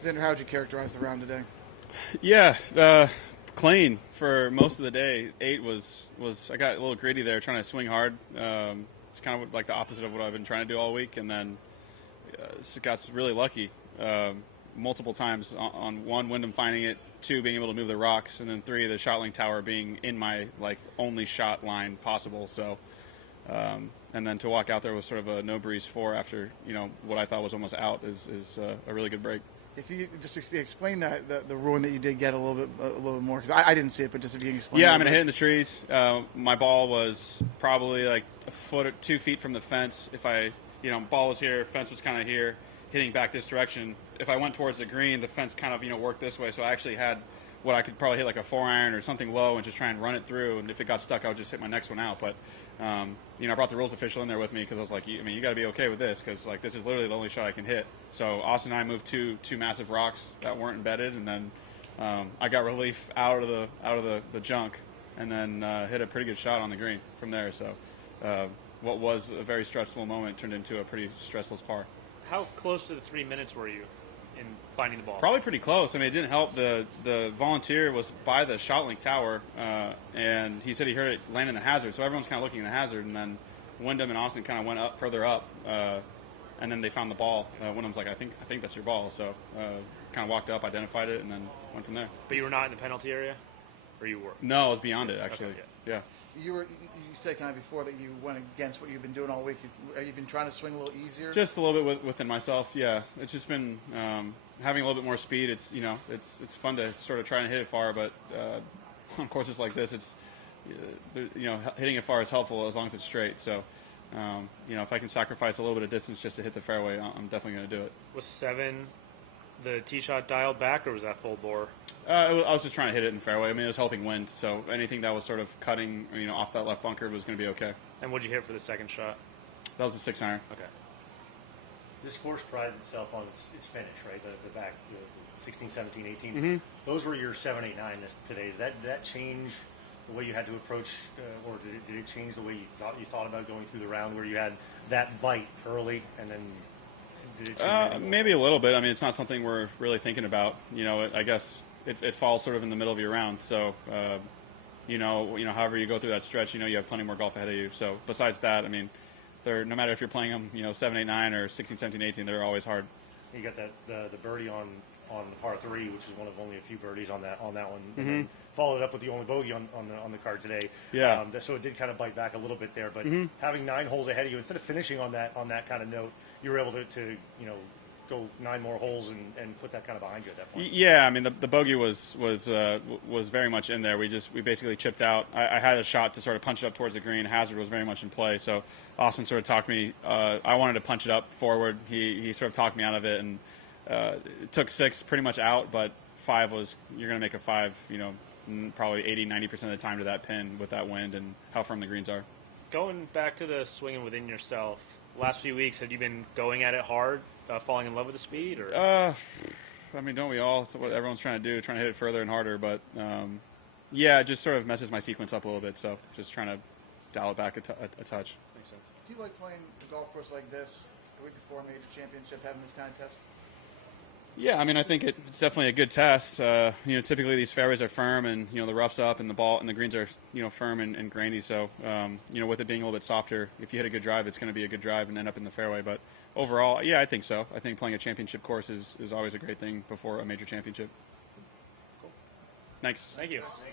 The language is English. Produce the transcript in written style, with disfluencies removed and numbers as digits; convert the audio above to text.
Xander, how would you characterize the round today? Yeah, clean for most of the day. 8 was I got a little greedy there, trying to swing hard. It's kind of like the opposite of what I've been trying to do all week, and then got really lucky multiple times. On 1, Wyndham finding it; 2, being able to move the rocks; and then 3, the shot link tower being in my only shot line possible. So, and then to walk out there with sort of a no breeze 4 after what I thought was almost out is a really good break. If you just explain the ruin that you did get a little bit more, because I didn't see it, but just if you can explain. Yeah, I hit in the trees. My ball was probably like a foot or 2 feet from the fence. If I, ball was here, fence was kind of here, hitting back this direction. If I went towards the green, the fence kind of worked this way. So I actually had what I could probably hit like a 4-iron or something low and just try and run it through. And if it got stuck, I would just hit my next one out. But I brought the rules official in there with me because I was like, you got to be okay with this because this is literally the only shot I can hit. So Austin and I moved two massive rocks that weren't embedded, and then I got relief out of the junk, and then hit a pretty good shot on the green from there. So what was a very stressful moment turned into a pretty stressless par. How close to the 3 minutes were you in finding the ball? Probably pretty close. It didn't help. The volunteer was by the shot link tower, and he said he heard it land in the hazard. So everyone's kind of looking in the hazard, and then Wyndham and Austin kind of went further up, and then they found the ball. Wyndham's like, I think that's your ball. So kind of walked up, identified it, and then went from there. But you were not in the penalty area, or you were? No, I was beyond it actually. Okay, yeah. You said kind of before that you went against what you've been doing all week. Have you been trying to swing a little easier? Just a little bit within myself. Yeah, it's just been having a little bit more speed. It's it's fun to sort of try and hit it far, but on courses like this, it's hitting it far is helpful as long as it's straight. So if I can sacrifice a little bit of distance just to hit the fairway, I'm definitely going to do it. Was 7 the tee shot dialed back, or was that full bore? I was just trying to hit it in the fairway. It was helping wind, so anything that was sort of cutting, off that left bunker was going to be okay. And what'd you hit for the second shot? That was a 6-iron. Okay. This course prides itself on its finish, right? The back, 16, 17, 18. Mm-hmm. Those were your 7, 8, 9 today. Did that change the way you had to approach, or did it change the way you thought about going through the round, where you had that bite early, and then did it change? Maybe a little bit. It's not something we're really thinking about. I guess it falls sort of in the middle of your round. So, however you go through that stretch, you have plenty more golf ahead of you. So, besides that, no matter if you're playing them, 7, 8, 9 or 16, 17, 18, they're always hard. You got the birdie on the par 3, which is one of only a few birdies on that one, Mm-hmm. and then followed up with the only bogey on the card today. Yeah. So it did kind of bite back a little bit there, but Mm-hmm. having 9 holes ahead of you, instead of finishing on that kind of note, you were able to go 9 more holes and put that kind of behind you at that point. Yeah, the bogey was very much in there. We basically chipped out. I had a shot to sort of punch it up towards the green. Hazard was very much in play, so Austin sort of talked me. I wanted to punch it up forward. He sort of talked me out of it, and it took 6 pretty much out, but 5 was, you're going to make a 5, probably 80-90% of the time to that pin with that wind and how firm the greens are. Going back to the swinging within yourself, last few weeks, have you been going at it hard, falling in love with the speed? Or don't we all? It's what everyone's trying to do, trying to hit it further and harder. But, it just sort of messes my sequence up a little bit. So just trying to dial it back a touch. Makes sense. Do you like playing a golf course like this the week before a major championship, having this kind of test? Yeah, I think it's definitely a good test. Typically these fairways are firm, and the rough's up, and the ball and the greens are firm and grainy. So with it being a little bit softer, if you hit a good drive, it's going to be a good drive and end up in the fairway. But overall, yeah, I think so. I think playing a championship course is always a great thing before a major championship. Cool. Thanks. Thank you.